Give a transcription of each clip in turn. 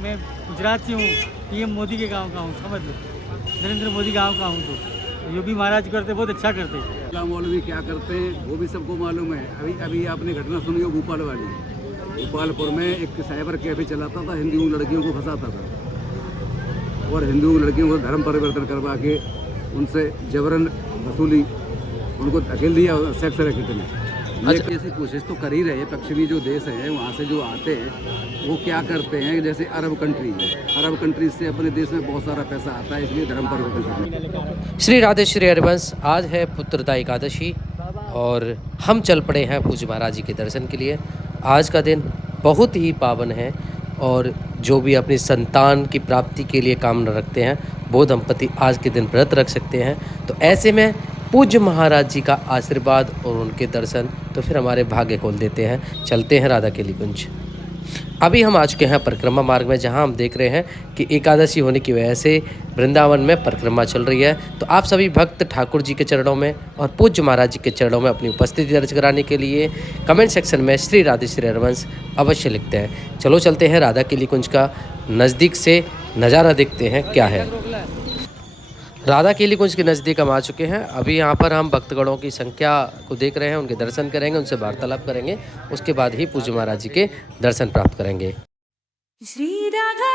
मैं गुजरात से हूँ, पीएम मोदी के गांव का हूँ, समझ लो नरेंद्र मोदी गांव का हूँ। तो योगी महाराज करते बहुत अच्छा करते हैं। मौलवी क्या करते हैं वो भी सबको मालूम है। अभी आपने घटना सुनी हो भोपाल वाली। भोपालपुर में एक साइबर कैफे चलाता था, हिंदू लड़कियों को फंसाता था और हिंदू लड़कियों को धर्म परिवर्तन करवा के उनसे जबरन वसूली, उनको धकेल दिया सेक्स रैकेट में। अच्छा, ऐसी कोशिश तो कर ही रहे हैं। पश्चिमी जो देश है वहाँ से जो आते हैं वो क्या करते हैं, जैसे अरब कंट्री है, अरब कंट्रीज से अपने देश में बहुत सारा पैसा आता है, इसलिए धर्म परिवर्तन करते हैं। श्री राधे श्री हरिवंश। आज है पुत्रदा एकादशी और हम चल पड़े हैं पूज्य महाराज जी के दर्शन के लिए। आज का दिन बहुत ही पावन है और जो भी अपनी संतान की प्राप्ति के लिए कामना रखते हैं वो दंपति आज के दिन व्रत रख सकते हैं। तो ऐसे में पूज्य महाराज जी का आशीर्वाद और उनके दर्शन तो फिर हमारे भाग्य खोल देते हैं। चलते हैं राधा केली कुंज। अभी हम आ चुके हैं परिक्रमा मार्ग में, जहां हम देख रहे हैं कि एकादशी होने की वजह से वृंदावन में परिक्रमा चल रही है। तो आप सभी भक्त ठाकुर जी के चरणों में और पूज्य महाराज जी के चरणों में अपनी उपस्थिति दर्ज कराने के लिए कमेंट सेक्शन में श्री राधे श्री हरिवंश अवश्य लिखते हैं। चलो चलते हैं राधा केली कुंज का नज़दीक से नज़ारा देखते हैं क्या है। राधा केली कुंज के नज़दीक हम आ चुके हैं। अभी यहाँ पर हम भक्तगणों की संख्या को देख रहे हैं, उनके दर्शन करेंगे, उनसे वार्तालाप करेंगे, उसके बाद ही पूज्य महाराज जी के दर्शन प्राप्त करेंगे। श्री राधा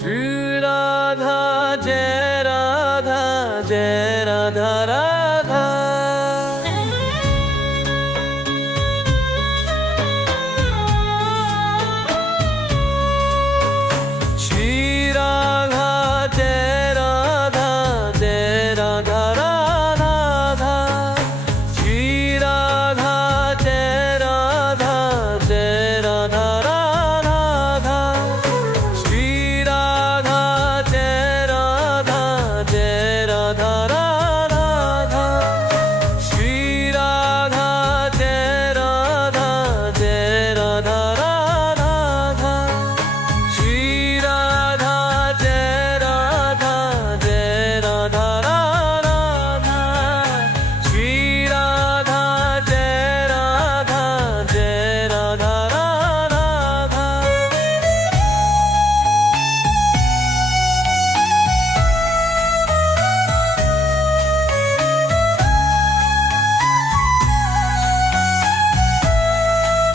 श्री राधा जय राधा जय राधा राधा। श्री राधा जय राधा जय राधा राधा। श्री राधा जय राधा जय राधा राधा। श्री राधा जय राधा जय राधा राधा। श्री राधा जय राधा जय राधा राधा। श्री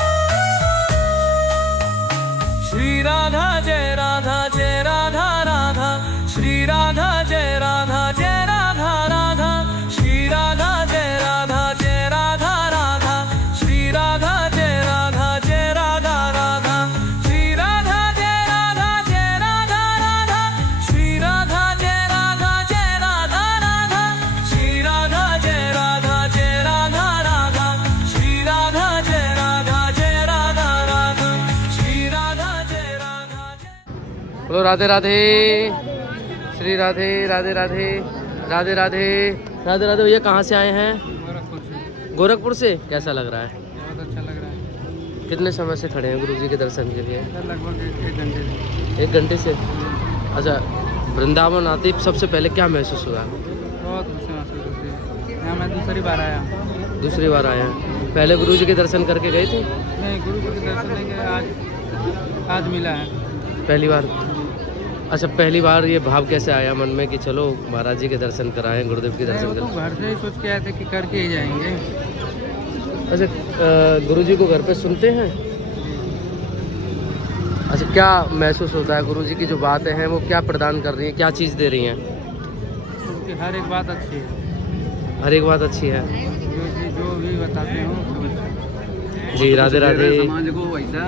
राधा जय राधा जय राधा राधा। श्री राधा जय राधा जय राधा राधा। श्री राधा जय राधा जय राधा राधा। श्री राधा जय राधा जय राधा राधा। श्री राधा जय राधा जय राधा राधा। श्री राधा जय राधा जय राधा राधा। श्री राधा जय राधा जय राधा राधा। श्री राधा जय राधा जय राधा राधा। श्री राधा जय राधा जय राधा राधा। श्री राधा जय राधा जय राधा राधा। श्री राधा जय राधा। बोलो राधे राधे। श्री राधे राधे राधे राधे राधे राधे राधे। भैया कहाँ से आए हैं? गोरखपुर से। गोरखपुर से। कैसा लग रहा है? बहुत अच्छा लग रहा है। कितने समय से खड़े हैं गुरु जी के दर्शन के लिए? लगभग 1 घंटे से। 1 घंटे से। अच्छा, वृंदावन आते ही सबसे पहले क्या महसूस हुआ? बहुत खुशी महसूस होती है। यहाँ मैं दूसरी बार आया। दूसरी बार आए हैं। पहले गुरु जी के दर्शन करके गए थे? नहीं, गुरु जी के दर्शन नहीं किए, आज मिला है पहली बार। अच्छा, पहली बार ये भाव कैसे आया मन में कि चलो महाराज जी के दर्शन कराएं, गुरुदेव के नहीं, दर्शन वो तो कराएं? घर से ही सोच के आए थे कि करके ही जाएंगे। अच्छा, गुरु जी को घर पे सुनते हैं? अच्छा, क्या महसूस होता है? गुरु जी की जो बातें हैं वो क्या प्रदान कर रही हैं, क्या चीज़ दे रही हैं? उनकी हर एक बात अच्छी है। हर एक बात अच्छी है। जो भी बताते हो सब अच्छा है। जी राधे राधे। समाज को वैसा,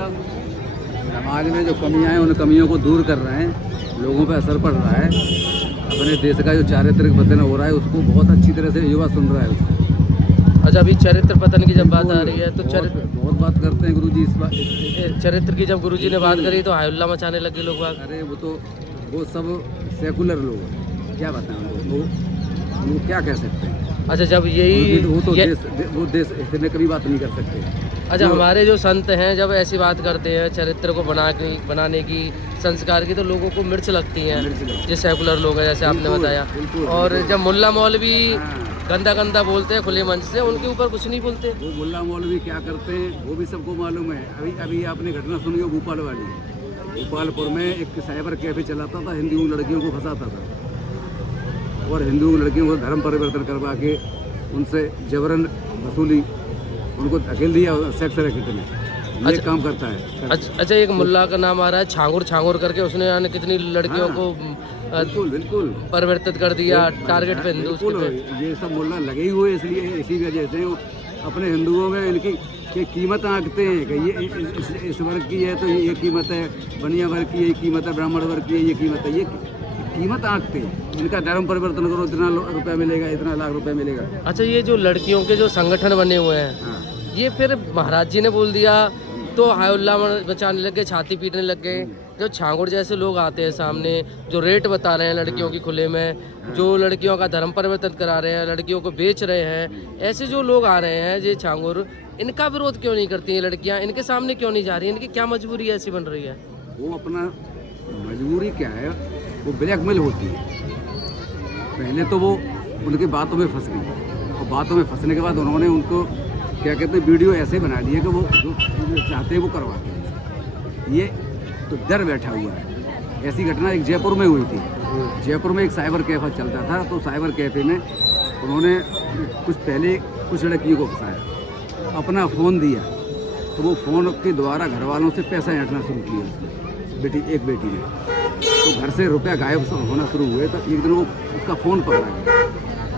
समाज में जो कमियां हैं उन कमियों को दूर कर रहे हैं, लोगों पे असर पड़ रहा है। अपने देश का जो चारित्रिक बदन हो रहा है उसको बहुत अच्छी तरह से युवा सुन रहा है उसको। अच्छा, अभी चरित्र पतन की जब बात आ रही है तो चरित्र बहुत बात करते हैं गुरु जी इस बात। चरित्र की जब गुरु जी ने बात करी तो हायुल्ला मचाने लगे लोग बाग। अरे वो सब सेकुलर लोग हैं, क्या बताएं उनको, वो क्या कह सकते हैं। अच्छा, जब यही वो तो देश में कभी बात नहीं कर सकते। अच्छा, हमारे जो संत हैं जब ऐसी बात करते हैं चरित्र को बनाने की, संस्कार की, तो लोगों को मिर्च लगती हैं, जो सेकुलर लोग हैं जैसे आपने बताया। और जब मुल्ला मौलवी गंदा गंदा बोलते हैं खुले मंच से, उनके ऊपर कुछ नहीं बोलते। वो मुल्ला मौलवी क्या करते हैं वो भी सबको मालूम है। अभी अभी आपने घटना सुनी हो भोपाल वाली। भोपालपुर में एक साइबर कैफे चलाता था, हिंदू लड़कियों को फंसाता था और हिंदू लड़कियों को धर्म परिवर्तन करवा के उनसे जबरन वसूली, उनको धकेल दिया सेक्स रैकेट में। ये काम करता है। अच्छा, एक मुल्ला का नाम आ रहा है छांगुर छांगुर करके, उसने यानी कितनी लड़कियों को बिल्कुल बिल्कुल परिवर्तित कर दिया टारगेट पे हिंदू बिल्कुल। ये सब मुल्ला लगे ही हुए इसलिए इसी वजह से वो अपने हिंदुओं में इनकी की कीमत आंकते हैं कि ये इस वर्ग की है तो ये कीमत है, बनिया वर्ग की ये कीमत है, ब्राह्मण वर्ग की ये कीमत है। ये कीमत आंकते हैं। इनका धर्म परिवर्तन करो, इतना रुपया मिलेगा, इतना लाख रुपया मिलेगा। अच्छा, ये जो लड़कियों के जो संगठन बने हुए हैं, हाँ। ये फिर महाराज जी ने बोल दिया तो हायुल्ला मचाने लग गए, छाती पीटने लग गए। जो छांगुर जैसे लोग आते हैं सामने, जो रेट बता रहे हैं लड़कियों की खुले में, जो लड़कियों का धर्म परिवर्तन करा रहे हैं, लड़कियों को बेच रहे हैं, ऐसे जो लोग आ रहे हैं ये छांगुर, इनका विरोध क्यों नहीं करती हैं लड़कियां? इनके सामने क्यों नहीं जा रही? इनकी क्या मजबूरी ऐसी बन रही है? वो अपना मजबूरी क्या है, वो ब्लैकमेल होती है। पहले तो वो उनकी बातों में फंस गई और बातों में फंसने के बाद उन्होंने उनको क्या कहते हैं वीडियो ऐसे बना दिए कि वो जो चाहते हैं वो करवाते हैं। ये तो डर बैठा हुआ है। ऐसी घटना एक जयपुर में हुई थी। जयपुर में एक साइबर कैफे चलता था, तो साइबर कैफे में उन्होंने कुछ पहले कुछ लड़कियों को फंसाया, अपना फ़ोन दिया, तो वो फ़ोन के द्वारा घर वालों से पैसा ऐंठना शुरू किया। एक बेटी ने तो घर से रुपया गायब होना शुरू हुए, तो एक दिन वो उसका फ़ोन पकड़ा गया।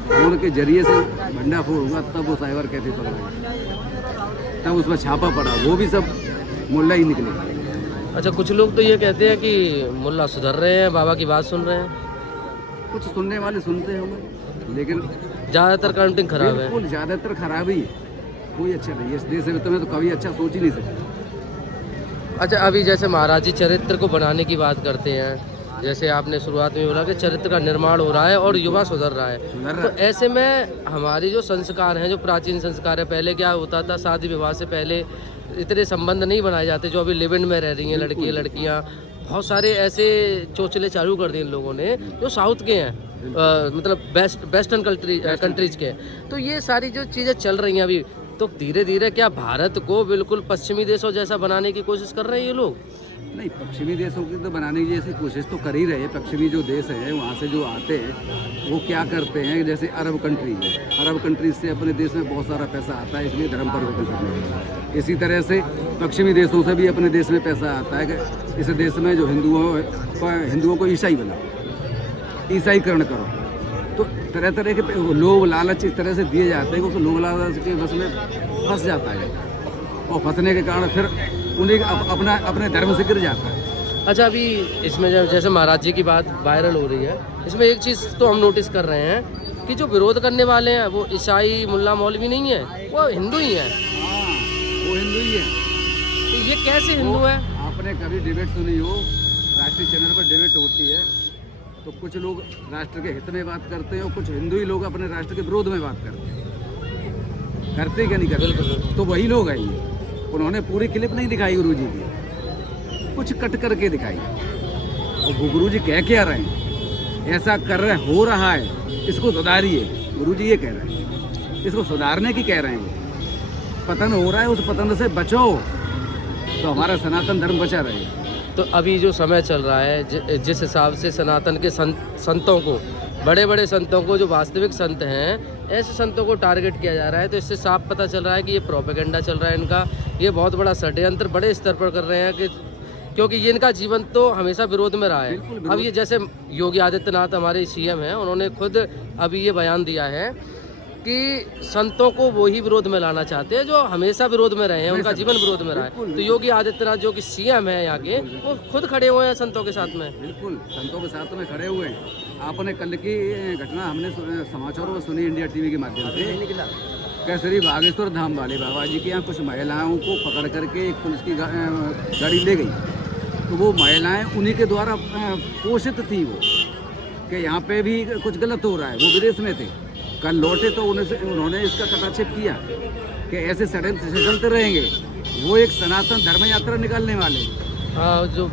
फ़ोन के जरिए से भंडाफोड़ हुआ, तब वो साइबर कैफे पकड़ा गया, तब उसमें छापा पड़ा। वो भी सब मुल्ला ही निकले। अच्छा, कुछ लोग तो ये कहते हैं कि मुल्ला सुधर रहे हैं, बाबा की बात सुन रहे हैं। कुछ सुनने वाले सुनते होंगे, लेकिन ज़्यादातर काउंटिंग खराब है। बिल्कुल ज़्यादातर खराब ही है। कोई अच्छा नहीं है इस देश में, तो कभी अच्छा सोच ही नहीं सकते। अच्छा, अभी जैसे महाराज जी चरित्र को बनाने की बात करते हैं, जैसे आपने शुरुआत में बोला कि चरित्र का निर्माण हो रहा है और युवा सुधर रहा है, तो ऐसे में हमारी जो संस्कार हैं, जो प्राचीन संस्कार है, पहले क्या होता था, शादी विवाह से पहले इतने संबंध नहीं बनाए जाते जो अभी लिव इन में रह रही हैं लड़कियां। बहुत सारे ऐसे चोचले चालू कर दिए इन लोगों ने जो साउथ के हैं, मतलब वेस्टर्न कंट्रीज के हैं। तो ये सारी जो चीज़ें चल रही हैं अभी, तो धीरे धीरे क्या भारत को बिल्कुल पश्चिमी देशों जैसा बनाने की कोशिश कर रहे हैं ये लोग? नहीं, पश्चिमी देशों की तो बनाने की जैसी कोशिश तो कर ही रहे हैं। पश्चिमी जो देश है वहाँ से जो आते हैं वो क्या करते हैं, जैसे अरब कंट्री है, अरब कंट्रीज से अपने देश में बहुत सारा पैसा आता है, इसलिए धर्म परिवर्तन करने का। इसी तरह से पश्चिमी देशों से भी अपने देश में पैसा आता है कि इस देश में जो हिंदुओं को ईसाई बनाओ, ईसाईकरण करो। तो तरह तरह के लोग लालच इस तरह से दिए जाते हैं कि उस लोग लालच के बस में फंस जाता है और फंसने के कारण फिर उन्हें अपने धर्म से गिर जाता है। अच्छा, अभी इसमें जैसे महाराज जी की बात वायरल हो रही है, इसमें एक चीज़ तो हम नोटिस कर रहे हैं कि जो विरोध करने वाले हैं वो ईसाई मुल्ला मौलवी नहीं है, वो हिंदू ही है। वो हिंदू ही है। तो ये कैसे हिंदू है? आपने कभी डिबेट सुनी हो, राष्ट्रीय चैनल पर डिबेट होती है, तो कुछ लोग राष्ट्र के हित में बात करते हैं और कुछ हिंदू ही लोग अपने राष्ट्र के विरोध में बात करते हैं। करते क्या नहीं करते? तो वही लोग हैं ये। उन्होंने पूरी क्लिप नहीं दिखाई गुरुजी की, कुछ कट करके दिखाई। और गुरुजी कह क्या रहे हैं, ऐसा कर रहे हो रहा है, इसको सुधारिए। गुरुजी ये कह रहे हैं, इसको सुधारने की कह रहे हैं। वो पतन हो रहा है, उस पतन से बचो तो हमारा सनातन धर्म बचा रहे। तो अभी जो समय चल रहा है, जिस हिसाब से सनातन के संतों को, बड़े बड़े संतों को, जो वास्तविक संत हैं, ऐसे संतों को टारगेट किया जा रहा है, तो इससे साफ पता चल रहा है कि ये प्रोपेगेंडा चल रहा है इनका। ये बहुत बड़ा षड्यंत्र बड़े स्तर पर कर रहे हैं कि क्योंकि ये इनका जीवन तो हमेशा विरोध में रहा है। अब ये जैसे योगी आदित्यनाथ हमारे सीएम हैं, उन्होंने खुद अभी ये बयान दिया है कि संतों को वो ही विरोध में लाना चाहते हैं जो हमेशा विरोध में रहे हैं, उनका जीवन विरोध में रहा है। तो योगी आदित्यनाथ जो कि सीएम है यहाँ के, वो खुद खड़े हुए हैं संतों के साथ में। बिल्कुल संतों के साथ में खड़े हुए हैं। आपने कल की घटना हमने समाचारों में सुनी इंडिया टीवी के माध्यम से, श्री बागेश्वर धाम वाले बाबा जी के यहाँ कुछ महिलाओं को पकड़ करके एक पुलिस की गाड़ी ले गई। तो वो महिलाएं उन्हीं के द्वारा पोषित थी वो, कि यहाँ पे भी कुछ गलत हो रहा है। वो विदेश में थे, कल लौटे तो उन्होंने इसका कटाक्षेप किया कि ऐसे षड्यंत्र चलते रहेंगे। वो एक सनातन धर्म यात्रा निकालने वाले, हाँ, जो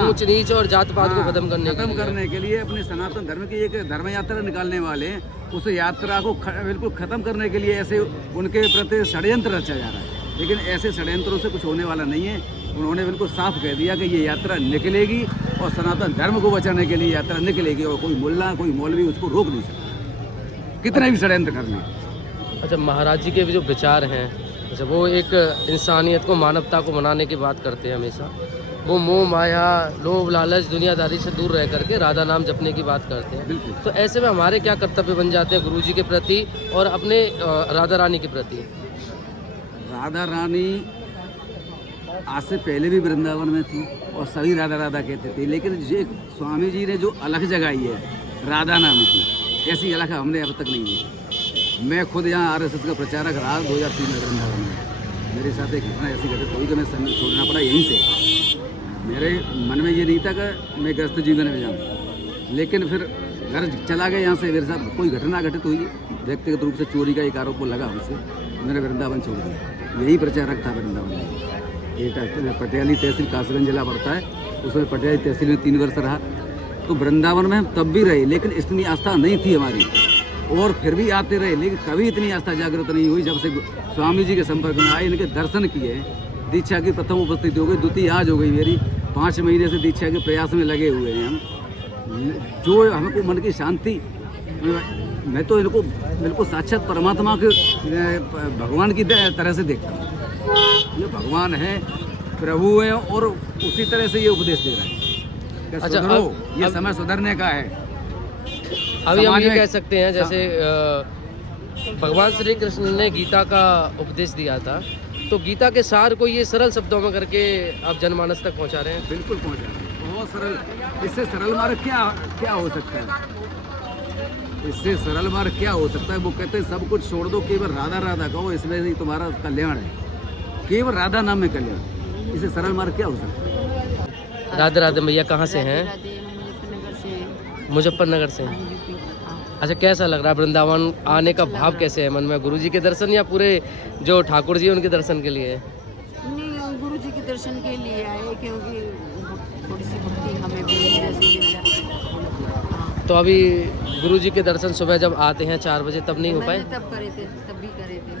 ऊंच नीच और जात पात को खत्म करने के लिए अपने सनातन धर्म की एक धर्म यात्रा निकालने वाले हैं। उस यात्रा को बिल्कुल ख़त्म करने के लिए ऐसे उनके प्रति षड्यंत्र रचा जा रहा है। लेकिन ऐसे षड्यंत्रों से कुछ होने वाला नहीं है। उन्होंने बिल्कुल साफ कह दिया कि ये यात्रा निकलेगी और सनातन धर्म को बचाने के लिए यात्रा निकलेगी और कोई मुल्ला कोई मौलवी उसको रोक नहीं सकता, कितना भी षड्यंत्र कर ले। अच्छा, महाराज जी के जो विचार हैं, अच्छा वो एक इंसानियत को, मानवता को मनाने की बात करते हैं हमेशा। वो मोह माया लोभ लालच दुनियादारी से दूर रह करके राधा नाम जपने की बात करते हैं। बिल्कुल। तो ऐसे में हमारे क्या कर्तव्य बन जाते हैं गुरु जी के प्रति और अपने राधा रानी के प्रति? राधा रानी आज से पहले भी वृंदावन में थी और सभी राधा राधा कहते थे, लेकिन ये स्वामी जी ने जो अलख जगाई है राधा नाम की, ऐसी अलख हमने अब तक नहीं दी। मैं खुद यहाँ RSS का प्रचारक रहा 2003 में वृंदावन में। मेरे साथ एक घटना ऐसी घटित हुई कि मैं संघ छोड़ना पड़ा यहीं से। मेरे मन में ये नहीं था कि मैं गृहस्थ जीवन में जाऊँ, लेकिन फिर घर चला गया यहाँ से। मेरे साथ कोई घटना घटित हुई, व्यक्तिगत रूप से चोरी का एक आरोप लगा मुझसे, मैंने वृंदावन छोड़ दिया। यही प्रचारक था वृंदावन में। एक पटियाली तहसील कासगंज जिला पड़ता है, उसमें पटियाली तहसील में 3 वर्ष रहा। तो वृंदावन में हम तब भी रहे, लेकिन इतनी आस्था नहीं थी हमारी, और फिर भी आते रहे, लेकिन कभी इतनी आस्था जागृत नहीं हुई। जब से स्वामी जी के संपर्क में आए, इनके दर्शन किए, दीक्षा की प्रथम उपस्थिति हो गई, द्वितीय आज हो गई मेरी। 5 महीने से दीक्षा के प्रयास में लगे हुए हैं हम। जो हमको मन की शांति, मैं तो इनको बिल्कुल साक्षात परमात्मा के भगवान की तरह से देखता हूँ। ये भगवान है, प्रभु है, और उसी तरह से ये उपदेश दे रहा है। अच्छा, सुधरो, ये समय सुधरने का है। अभी हम ये कह सकते हैं जैसे भगवान श्री कृष्ण ने गीता का उपदेश दिया था, तो गीता के सार को ये सरल शब्दों में करके आप जनमानस तक पहुंचा रहे हैं। बिल्कुल पहुंचा रहे हैं, बहुत सरल। इससे सरल मार्ग क्या हो सकता है? इससे सरल मार्ग क्या हो सकता है? वो कहते हैं सब कुछ छोड़ दो, केवल राधा राधा कहो, इसमें ही तुम्हारा कल्याण है। केवल राधा नाम में कल्याण, इससे सरल मार्ग क्या हो सकता है? राधे राधे भैया, कहाँ से हैं? मुजफ्फरनगर से। अच्छा, कैसा लग रहा है वृंदावन आने का भाव कैसे है मन में? गुरु जी के दर्शन या पूरे जो ठाकुर जी उनके दर्शन के लिए? नहीं, गुरु जी के दर्शन के लिए आए, क्योंकि थोड़ी सी भक्ति हमें भी जैसे मिल जाती। तो अभी गुरु जी के दर्शन सुबह जब आते हैं 4 बजे, तब नहीं हो पाए? तब करे थे, तब भी करे थे,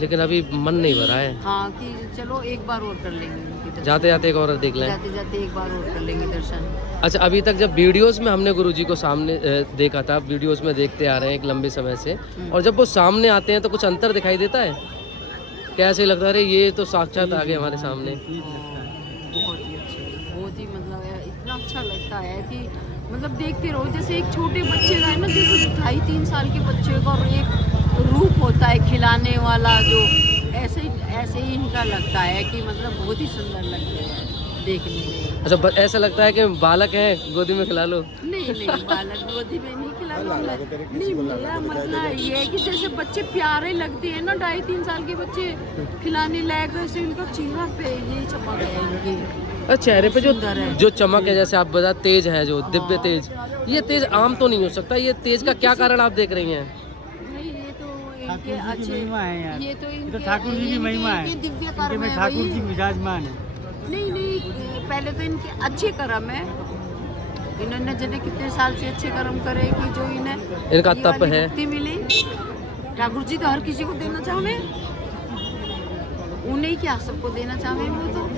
लेकिन अभी मन नहीं भरा है। हाँ, कि चलो एक बार और कर लेंगे उनके दर्शन। जाते जाते एक और देख लें। जाते जाते एक बार और कर लेंगे दर्शन। अच्छा, अभी तक जब वीडियोस में हमने गुरु जी को सामने देखा था, वीडियोस में देखते आ रहे हैं एक लंबे समय से, और जब वो सामने आते हैं तो कुछ अंतर दिखाई देता है? कैसे लगता है? अरे ये तो साक्षात आ गए हमारे सामने। बहुत ही अच्छे, बहुत ही मतलब इतना अच्छा लगता है कि मतलब देखते रहो। जैसे एक छोटे बच्चे का है ना, जैसे 2.5-3 साल के बच्चे का और एक रूप होता है खिलाने वाला, जो ऐसे ही इनका लगता है कि मतलब बहुत ही सुंदर लगते हैं देखने में। अच्छा, ऐसा लगता है कि बालक हैं, गोदी में खिला लो? नहीं, बालक गोदी में नहीं खिलाना। नहीं, मेरा मतलब ये है कि जैसे बच्चे प्यारे लगते हैं ना, 2.5-3 साल के बच्चे खिलाने लायक, वैसे उनका चेहरा पे ये चमक है इनकी। चेहरे पे जो चमक है, जैसे आप बता, तेज है, जो दिव्य तेज, ये तेज आम तो नहीं हो सकता। ये तेज का क्या कारण आप देख रही हैं? इनके अच्छे महिमा है यार, ये तो ये तो ठाकुर जी की महिमा है, दिव्य कर्म है। ठाकुर जी विराजमान है। नहीं, पहले तो इनके अच्छे कर्म है। इन्होंने जाने कितने साल से अच्छे कर्म करे कि जो इन्हें इनका तप है, मुक्ति मिली। ठाकुर जी तो हर किसी को देना चाहे, उन्हें क्या सबको देना चाहे। वो तो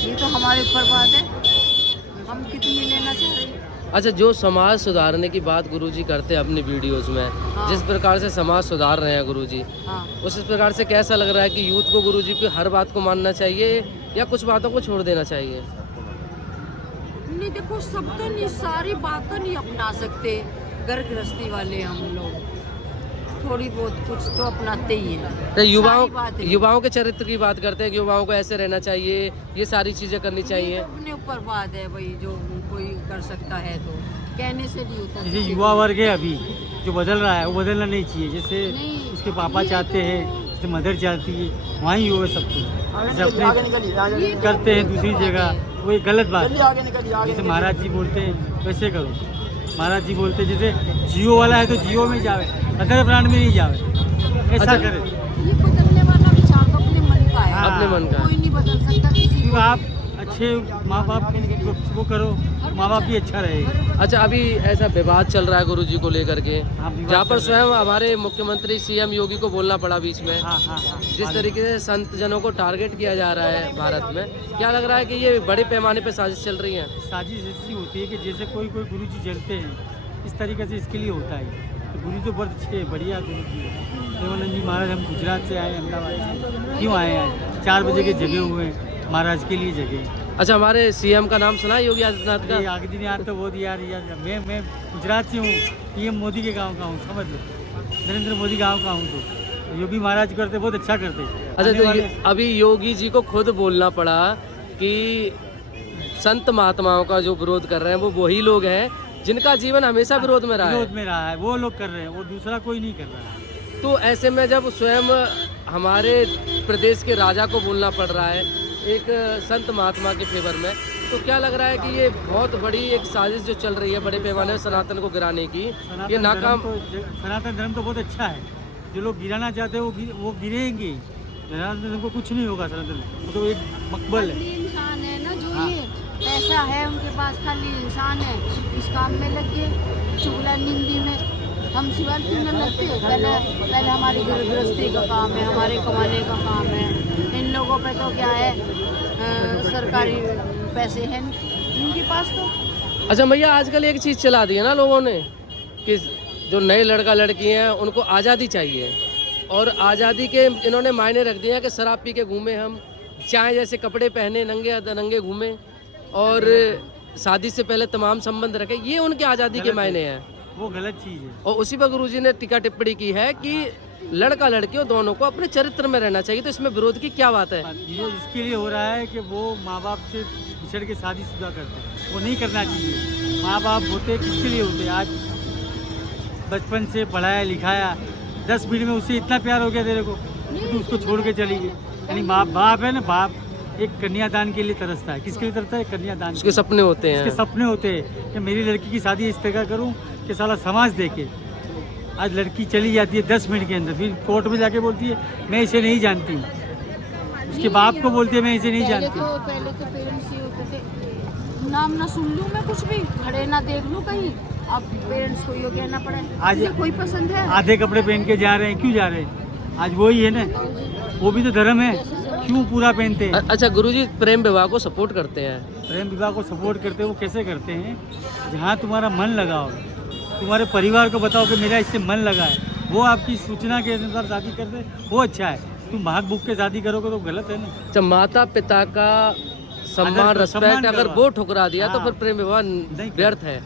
ये तो हमारे ऊपर बात है, हम कितनी लेना चाह रहे हैं। अच्छा, जो समाज सुधारने की बात गुरुजी करते हैं अपनी वीडियोस में, हाँ। जिस प्रकार से समाज सुधार रहे हैं गुरुजी, हाँ, उस प्रकार से कैसा लग रहा है कि यूथ को गुरुजी की हर बात को मानना चाहिए या कुछ बातों को छोड़ देना चाहिए? नहीं देखो, सब तो नहीं, सारी बात तो नहीं अपना सकते। घर गृहस्थी वाले हम लोग थोड़ी बहुत कुछ तो अपनाते ही हैं। तो सारी युवाओं के चरित्र की बात करते हैं कि युवाओं को ऐसे रहना चाहिए, ये सारी चीजें करनी चाहिए। ये तो अपने ऊपर बात है भाई, जो कोई कर सकता है तो कहने से नहीं होता। जैसे युवा वर्ग है अभी जो बदल रहा है, वो बदलना नहीं चाहिए। जैसे नहीं, उसके पापा ये चाहते तो- हैं, जैसे मदर चाहती है, वहीं हो सब कुछ। जैसे अपने ये तो करते हैं दूसरी बात जगह, है। वो एक गलत बात है। जैसे महाराज जी बोलते हैं वैसे करो। महाराज जी बोलते हैं जैसे जियो वाला है तो जियो में जावे, अदर ब्रांड में नहीं जावे, ऐसा अच्छा। करे। ये बदलने वाला विचार तो अपने मन का है, हाँ। अपने मन का। कोई नहीं बदल सकता किसी को। आप अच्छे माँ बाप वो करो, माँ बाप भी अच्छा रहेगा। अच्छा, अभी ऐसा विवाद चल रहा है गुरुजी को लेकर के, हाँ, विवाद जहाँ पर चल रहा स्वयं हमारे मुख्यमंत्री सीएम योगी को बोलना पड़ा बीच में। हाँ हाँ हाँ। जिस तरीके से संत जनों को टारगेट किया जा रहा है भारत में, क्या लग रहा है कि ये बड़े पैमाने पे साजिश चल रही है? साजिश ऐसी होती है कि जैसे कोई गुरु जी जलते हैं, इस तरीके से इसके लिए होता है। तो गुरु जी बहुत अच्छे हैं, बढ़िया गुरु जी हैं। प्रेमानंद जी महाराज, हम गुजरात से आए, अहमदाबाद से। क्यों आए हैं? 4 बजे के जगे हुए हैं, महाराज के लिए जगे। अच्छा, हमारे सीएम का नाम सुना है योगी आदित्यनाथ का? ये आगे दिन याद तो बहुत यार मैं गुजरात से हूँ, पीएम मोदी के गांव का हूँ, समझ लो, नरेंद्र मोदी गांव का हूँ। तो योगी महाराज करते बहुत अच्छा करते। अच्छा, तो अभी योगी जी को खुद बोलना पड़ा कि संत महात्माओं का जो विरोध कर रहे हैं वो वही लोग हैं जिनका जीवन हमेशा विरोध में रहा है। विरोध में रहा है, वो लोग कर रहे हैं, वो दूसरा कोई नहीं कर रहा है। तो ऐसे में जब स्वयं हमारे प्रदेश के राजा को बोलना पड़ रहा है एक संत महात्मा के फेवर में, तो क्या लग रहा है कि ये बहुत बड़ी एक साजिश जो चल रही है बड़े पैमाने पर सनातन को गिराने की, ये नाकाम? सनातन धर्म तो बहुत अच्छा है। जो लोग गिराना चाहते हैं वो गिरेंगे। सनातन धर्म को कुछ नहीं होगा। सनातन वो तो एक मकबल है। खाली इंसान है ना जो हाँ। ये पैसा है उनके पास, खाली इंसान है, इस काम में लग गए, चुगला निंदी में। हम शिवाजी में लगते हैं, पहले हमारी गृहस्थी का काम है, हमारे कमाने का काम है। इन लोगों पे तो क्या है, सरकारी पैसे हैं इनके पास तो। अच्छा भैया, आजकल एक चीज़ चला दी है ना लोगों ने कि जो नए लड़का लड़की हैं उनको आज़ादी चाहिए, और आज़ादी के इन्होंने मायने रख दिए हैं कि शराब पी के घूमे, हम चाहे जैसे कपड़े पहने, नंगे घूमे, और शादी से पहले तमाम संबंध रखे। ये उनके आज़ादी के मायने हैं। वो गलत चीज़ है। और उसी पर गुरुजी ने टीका टिप्पणी की है कि लड़का लड़कियों दोनों को अपने चरित्र में रहना चाहिए। तो इसमें विरोध की क्या बात है? ये इसके लिए हो रहा है कि वो माँ बाप से बिछड़ के शादीशुदा करते हैं, वो नहीं करना चाहिए। माँ बाप होते किसके लिए होते? आज बचपन से पढ़ाया लिखाया, 10 मिनट में उससे इतना प्यार हो गया तेरे को, तो उसको छोड़ के चली गई। यानी बाप है ना, बाप एक कन्यादान के लिए तरसता है। किसके लिए तरसता है? कन्यादान। उसके सपने होते हैं, उसके सपने होते हैं कि मेरी लड़की की शादी इस तरह करूं कि साला समाज देखे। आज लड़की चली जाती है 10 मिनट के अंदर, फिर कोर्ट में जाके बोलती है मैं इसे नहीं जानती हूँ। उसके बाप को बोलती है मैं इसे नहीं जानती। पहले तो पेरेंट्स ये होते थे, नाम ना सुन लूँ मैं, कुछ भी खड़े ना देख लूँ कहीं। अब पेरेंट्स को ये कहना पड़ा आज मुझे कोई पसंद है। आधे कपड़े पहन के जा रहे हैं, क्यों जा रहे हैं? आज वही है ना, वो भी तो धर्म है, क्यों पूरा पहनते हैं? अच्छा, गुरुजी प्रेम विवाह को सपोर्ट करते हैं? प्रेम विवाह को सपोर्ट करते हैं। वो कैसे करते हैं? जहाँ तुम्हारा मन लगा हो, तुम्हारे परिवार को बताओ कि मेरा इससे मन लगा है, वो आपकी सूचना के अनुसार शादी कर दे, वो अच्छा है। तुम भाग भूख के शादी करोगे तो गलत है ना। जब माता पिता का सम्मान, रिस्पेक्ट अगर वो ठुकरा दिया तो हाँ। फिर प्रेम विवाह व्यर्थ है।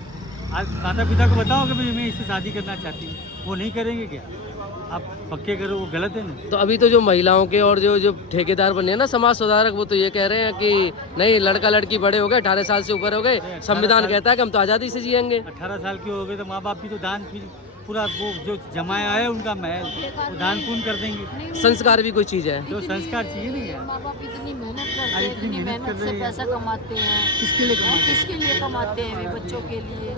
आज माता पिता को बताओ कि मैं इससे शादी करना चाहती हूँ, वो नहीं करेंगे क्या? आप पक्के करो, वो गलत है ना। तो अभी तो जो महिलाओं के और जो ठेकेदार बने हैं ना समाज सुधारक, वो तो ये कह रहे हैं कि नहीं, लड़का लड़की बड़े हो गए, 18 साल से ऊपर हो गए, संविधान कहता है कि हम तो आज़ादी से जिएंगे। 18 साल के हो गए तो माँ बाप भी तो दान, फिर पूरा वो जो जमाया है उनका महल, वो दान पून कर देंगे। संस्कार भी कोई चीज़ है। जो संस्कार चाहिए नहीं है। माँ बाप इतनी मेहनत करते हैं, इतनी इतनी मेहनत मेहनत कर से रहे हैं। पैसा कमाते हैं। किसके लिए कमाते हैं? किसके लिए कमाते हैं वे? बच्चों के लिए।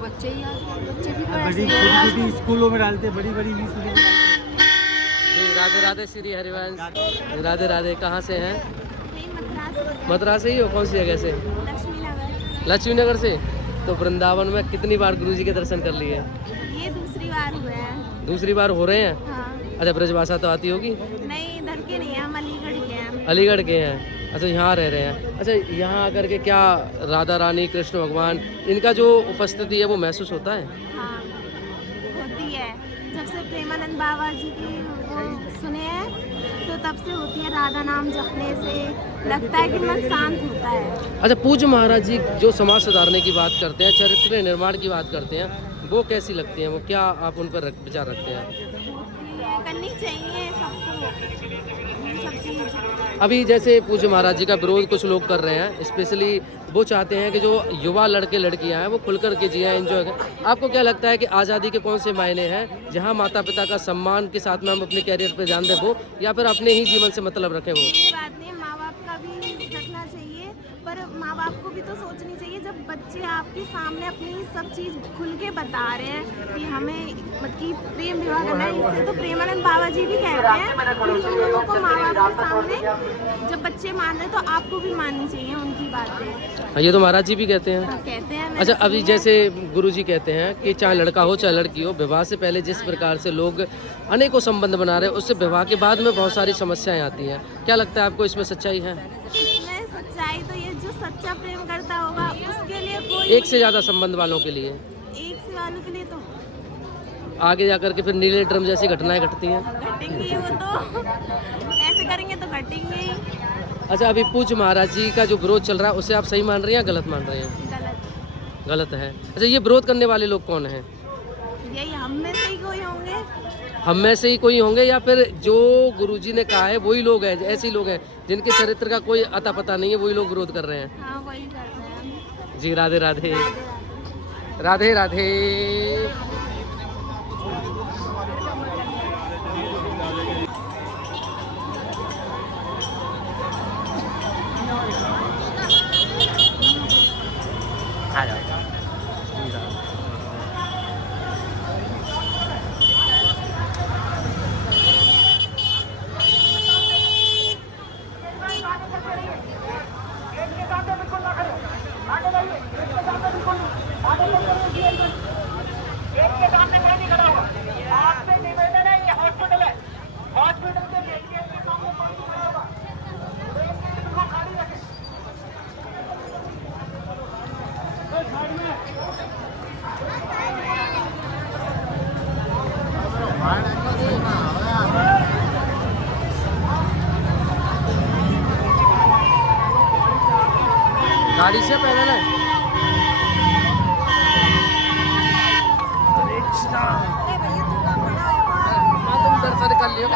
बच्चे ही आजकल, बच्चे भी तो ऐसे बड़ी ही हैं छोटी आजकल। छोटी स्कूलों में डालते हैं, बड़ी बड़ी इंग्लिश मीडियम में डालते जी, राधे राधे श्री हरिवंश। राधे राधे। कहाँ से हैं? मद्रास मद्रास से ही हो? कौन सी जगह से? लक्ष्मी नगर। लक्ष्मी नगर से। तो वृंदावन में कितनी बार गुरुजी के दर्शन कर लिए? ये दूसरी बार हुआ है। दूसरी बार हो रहे हैं? हाँ। अच्छा, ब्रजभाषा तो आती होगी? नहीं, इधर के नहीं है, हम अलीगढ़ के हैं। अलीगढ़ के हैं। अच्छा, यहाँ रह रहे हैं। अच्छा, यहाँ आकर के क्या राधा रानी, कृष्ण भगवान, इनका जो उपस्थिति है वो महसूस होता है? हाँ, होती है। जब से प्रेमानंद बाबा जी की वो सुने हैं तो तब से होती है। राधा नाम जपने से लगता है कि मन शांत होता है। अच्छा, पूज्य महाराज जी जो समाज सुधारने की बात करते हैं, चरित्र निर्माण की बात करते हैं, वो कैसी लगती हैं? वो क्या आप उन पर विचार रखते हैं? करनी चाहिए सबको ये सब चीज़। अभी जैसे पूज्य महाराज जी का विरोध कुछ लोग कर रहे हैं, स्पेशली वो चाहते हैं कि जो युवा लड़के लड़कियां हैं वो खुलकर के जिए, एंजॉय करें। आपको क्या लगता है कि आज़ादी के कौन से मायने हैं जहां माता पिता का सम्मान के साथ में हम अपने कैरियर पर ध्यान दें वो, या फिर अपने ही जीवन से मतलब रखें वो? ये बात नहीं, माँ बाप का भी रखना चाहिए, पर माँ बाप को भी तो सोचनी चाहिए जब बच्चे आपके सामने अपनी सब चीज़ खुल के बता रहे हैं कि हमें मतलब प्रेम विवाह करना है। इससे तो प्रेमानंद बाबा जी भी कह हैं, उन लोगों को माँ बाप के सामने जब बच्चे मान रहे तो आपको भी माननी चाहिए उनकी बातें। ये तो महाराज जी भी कहते हैं। कहते हैं। मैंने अच्छा, अभी सुनी है। जैसे गुरुजी कहते हैं कि चाहे लड़का हो चाहे लड़की हो, विवाह से पहले जिस प्रकार से लोग अनेकों संबंध बना रहे हैं, उससे विवाह के बाद में बहुत सारी समस्याएं आती हैं। क्या लगता है आपको, इसमें सच्चाई है? इसमें सच्चाई तो ये जो सच्चा प्रेम करता होगा उसके लिए कोई एक से ज़्यादा संबंध वालों के लिए, एक से वालों के लिए तो आगे जाकर के फिर नीले ड्रम जैसी घटनाएं घटती हैं। घटेंगी, वो तो ऐसे करेंगे तो घटेंगे ही। अच्छा, अभी पूज्य महाराज जी का जो विरोध चल रहा है, उसे आप सही मान रहे हैं या गलत मान रहे हैं? गलत, गलत है। अच्छा, ये विरोध करने वाले लोग कौन हैं? यही हम में से ही कोई होंगे। हम में से ही कोई होंगे या फिर जो गुरुजी ने कहा है वही लोग हैं, ऐसे ही लोग हैं जिनके चरित्र का कोई अता पता नहीं है, वही लोग विरोध कर रहे हैं? हाँ, वही करते हैं हम। जी, राधे राधे। राधे राधे। गाड़ी से पैदल है। तुम दर्शन कर लियो।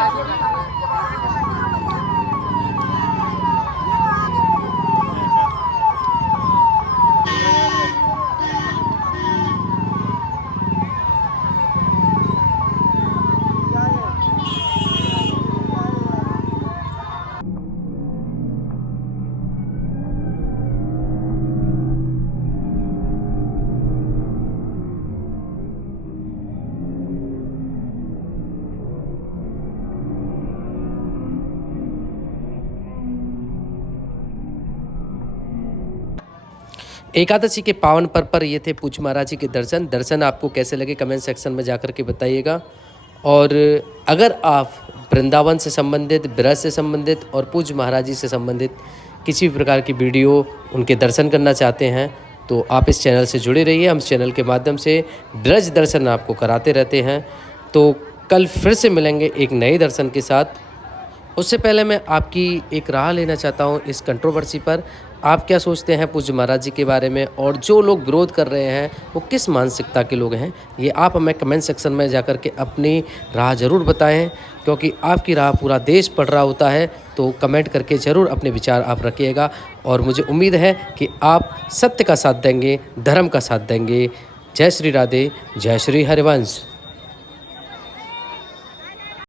एकादशी के पावन पर्व पर ये थे पूज्य महाराज जी के दर्शन आपको कैसे लगे कमेंट सेक्शन में जाकर के बताइएगा। और अगर आप वृंदावन से संबंधित, ब्रज से संबंधित और पूज्य महाराज जी से संबंधित किसी भी प्रकार की वीडियो, उनके दर्शन करना चाहते हैं तो आप इस चैनल से जुड़े रहिए। हम इस चैनल के माध्यम से ब्रज दर्शन आपको कराते रहते हैं। तो कल फिर से मिलेंगे एक नए दर्शन के साथ। उससे पहले मैं आपकी एक राय लेना चाहता हूँ इस कंट्रोवर्सी पर। आप क्या सोचते हैं पूज्य महाराज जी के बारे में, और जो लोग विरोध कर रहे हैं वो किस मानसिकता के लोग हैं, ये आप हमें कमेंट सेक्शन में जाकर के अपनी राय ज़रूर बताएं, क्योंकि आपकी राय पूरा देश पढ़ रहा होता है। तो कमेंट करके ज़रूर अपने विचार आप रखिएगा और मुझे उम्मीद है कि आप सत्य का साथ देंगे, धर्म का साथ देंगे। जय श्री राधे, जय श्री हरिवंश।